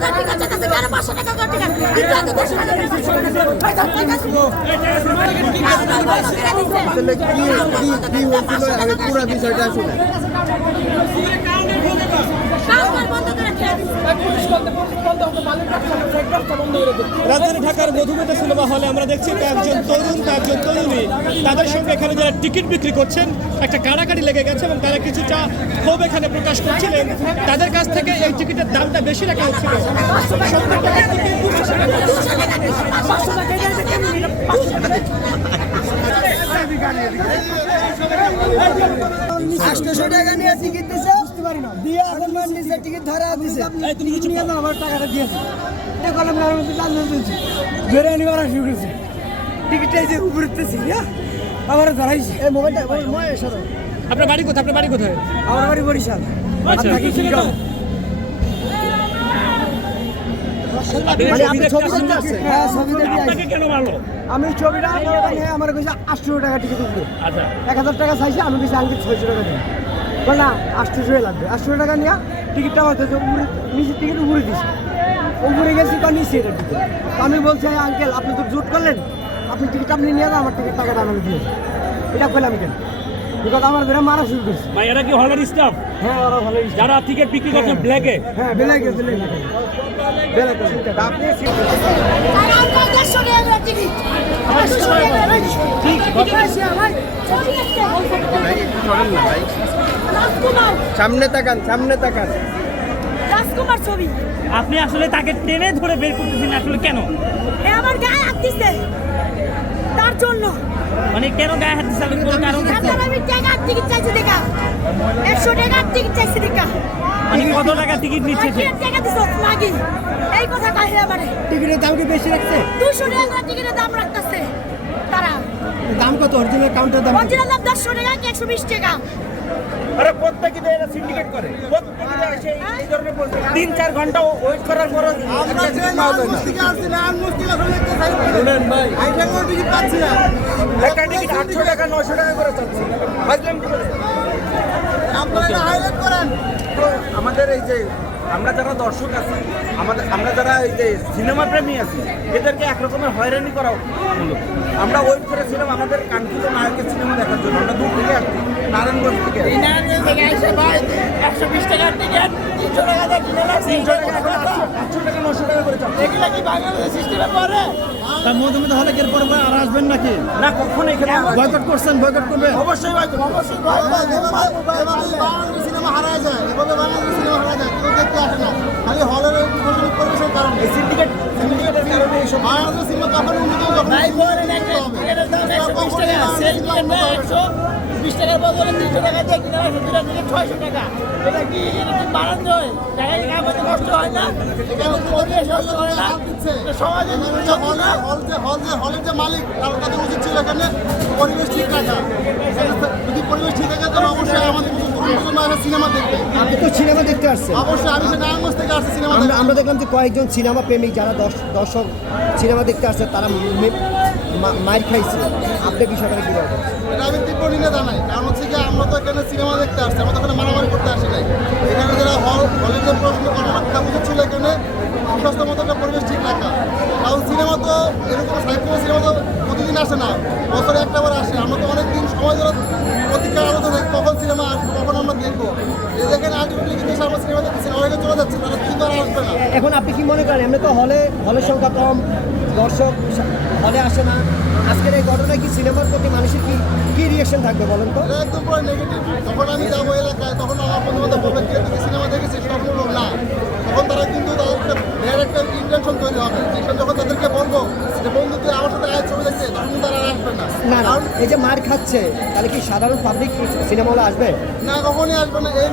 টাকা রাজধানী ঢাকার মধুমিতা সিনেমা হলে আমরা দেখছি কয়েকজন তরুণ কয়েকজন তরুণী। তাদের সঙ্গে এখানে যারা টিকিট বিক্রি করছেন, একটা কাড়াকাড়ি লেগে গেছে এবং তারা কিছুটা ক্ষোভ এখানে প্রকাশ করছিলেন। তাদের কাছ থেকে এই টিকিটের দামটা বেশি রাখা হচ্ছিল। টাকা নিয়ে টিকিট দিছে? দিয়ে এখন মান নিচে টিকিট ধরা দিছে। টিকিট নিয়ে আমার টাকাটা দিয়েছে এটা কলম গাড়ির মধ্যে টানতে চলছে ধরে আনি শুরু করেছে টিকিটটা এই যে আমার ধরাইছে। এই মোবাইলটা আপনার বাড়ি কোথায়? আপনার বাড়ি কোথায়? আমার বাড়ি বরিশাল। আচ্ছা। মানে আপনি ছবি দেখতে আসছেন হ্যাঁ ছবি দেখি আপনাকে কেন মারলো? আমি ছবিটা আমার কাছে আটশো টাকা টিকিট উঠবে আচ্ছা। এক হাজার টাকা চাইছে আমি কিছু আঙ্কিত ছয়শো টাকা দিই বল না আটশোশো লাগবে। আটশো টাকা নিয়ে টিকিটটা আমার কাছে উপরে নিচে টিকিট উপরে দিছি। উপরে গেছি তো নিচে এটা টিকিট আমি বলছি "হ্যাঁ, আঙ্কেল আপনি তো জোট করলেন। আপনি টিকিট আপনি নিয়ে যান আমার টিকিট টাকাটা আমাকে দিয়েছে এটা করলাম কেন? বিকজ আমার ধরে মারা শুরু করছে। ভাই এরা কি হলের স্টাফ? হ্যাঁ ওরা ভালো যারা টিকিট বিক্রি করছেন ব্ল্যাকে হ্যাঁ গেছে বেলাই গেছে আপনি সামনে তাকান সামনে তাকান। রাজকুমার ছবি। আপনি আসলে তাকে টেনে ধরে বের করতেছেন আসলে কেন? এ আমার গায়ে হাত দিছে। তার জন্য। মানে কেন গায়ে হাত দিছে? কোন কারণ আমি টাকা টিকিট চাইছি দেখা। একশো টাকা টিকিট চাইছি দেখা। মানে কত টাকা টিকিট নিচ্ছে টাকা দিছ মাগি। এই কথা কাহে আমারে। টিকিটের দাম কি বেশি রাখছে? দুশো টাকা টিকিটের দাম রাখতেছে। তারা। দাম কত? অরিজিনাল কাউন্টার দাম? অরিজিনাল দাম দেড়শো টাকা কি একশো বিশ টাকা? আরে প্রত্যেকে এরা সিন্ডিকেট করে। প্রত্যেকে এসে এই ধরনের বলছে। তিন চার ঘণ্টা ওয়েট করার পর শুনেন ভাই। একটা টিকিট আটশো টাকা নশো টাকা করে চাচ্ছি। কি বলছি? করেন। আমাদের এই যে আমরা যারা দর্শক আছি আমাদের আমরা যারা এই যে সিনেমা প্রেমী আছি এদেরকে একরকমের হয়রানি করা হলো আমরা ওয়েট করেছিলাম আমাদের কাঙ্ক্ষিত নায়কের সিনেমা দেখার জন্য। আমরা দূর থেকে আসছি নারায়ণগঞ্জ থেকে একশো বিশ টাকার টিকিট তিনশো টাকা তিনশো আটশো নশো টাকা করে চাচ্ছি কি বাংলাদেশ সিস্টেমে পড়ে তা মধুমিতা হলে এর পর আর আসবেন নাকি? না কখন এখানে বয়কট করছেন বয়কট করবেন অবশ্যই ভাই অবশ্যই সিনেমা হারায় যায় এভাবে বাংলাদেশের সিনেমা হারা যায়। আসে না খালি হলের প্রশাসনিক পরিবেশের কারণে। সিন্ডিকেট সিন্ডিকেটের কারণে এইসব বাংলাদেশের সিনেমা তখন উন্নত হবে। বিশ টাকার বদলে তিনশো টাকা দিয়ে কিনে ছয়শো টাকা। এটা কি বাড়ানো হয় জায়গায় কাগজে কষ্ট হয় না। এটা পরিবেশ নষ্ট হয় না। সমাজে হল হল যে হল যে হলের যে মালিক তার তাদের উচিত ছিল এখানে পরিবেশ ঠিক রাখা। যদি পরিবেশ ঠিক থাকে তাহলে অবশ্যই আমাদের কিছু সিনেমা দেখবে। তো সিনেমা দেখতে অবশ্যই আমি সে নারায়ণগঞ্জ থেকে আসছি সিনেমা আমরা দেখতে। দেখলাম যে কয়েকজন সিনেমা প্রেমিক যারা দর্শ- দর্শক সিনেমা দেখতে আসছে তারা মার খাইছে। আপনি বিষয়টা কি বলবেন? এটা আমি তীব্র নিন্দা জানাই। কারণ হচ্ছে কি আমরা তো এখানে সিনেমা দেখতে আসছি আমরা তো এখানে মারামারি করতে আসি নাই। এখানে যারা হল হলের যে প্রশ্ন কর্মকর্তা উচিত ছিল এখানে সুস্বাস্থ্য মতো একটা পরিবেশ ঠিক রাখা। কারণ সিনেমা তো এরকম সাহিত্য সিনেমা তো প্রতিদিন আসে না। বছরে একটা বার আসে। আমরা তো অনেক দিন সময় ধরে প্রতীক্ষার আলোতে থাকি কখন সিনেমা আসবে কখন আমরা দেখব। এই দেখেন আলটিমেটলি কিন্তু আমরা সিনেমা দেখতেছি না অনেকে চলে যাচ্ছে তারা কিন্তু আর আসবে না। এখন আপনি কি মনে করেন এমনি তো হলে হলের সংখ্যা কম দর্শক হলে আসে না। আজকের এই ঘটনায় কি সিনেমার প্রতি মানুষের কি কি রিয়েকশন থাকবে বলেন তো? একদম পুরো নেগেটিভ যখন আমি যাব এলাকায় তখন আমার বন্ধু বান্ধব বলবে কি তুমি সিনেমা দেখেছিস তখন বলব না। তখন তারা কিন্তু তাদের একটা ইন্টেনশন তৈরি হবে। যেটা যখন তাদেরকে বলব যে বন্ধু তুই আমার সাথে আয় ছবি দেখতে তখন তারা আসবে না। না না এই যে মার খাচ্ছে তাহলে কি সাধারণ পাবলিক সিনেমা হলে আসবে? না কখনই আসবে না। এই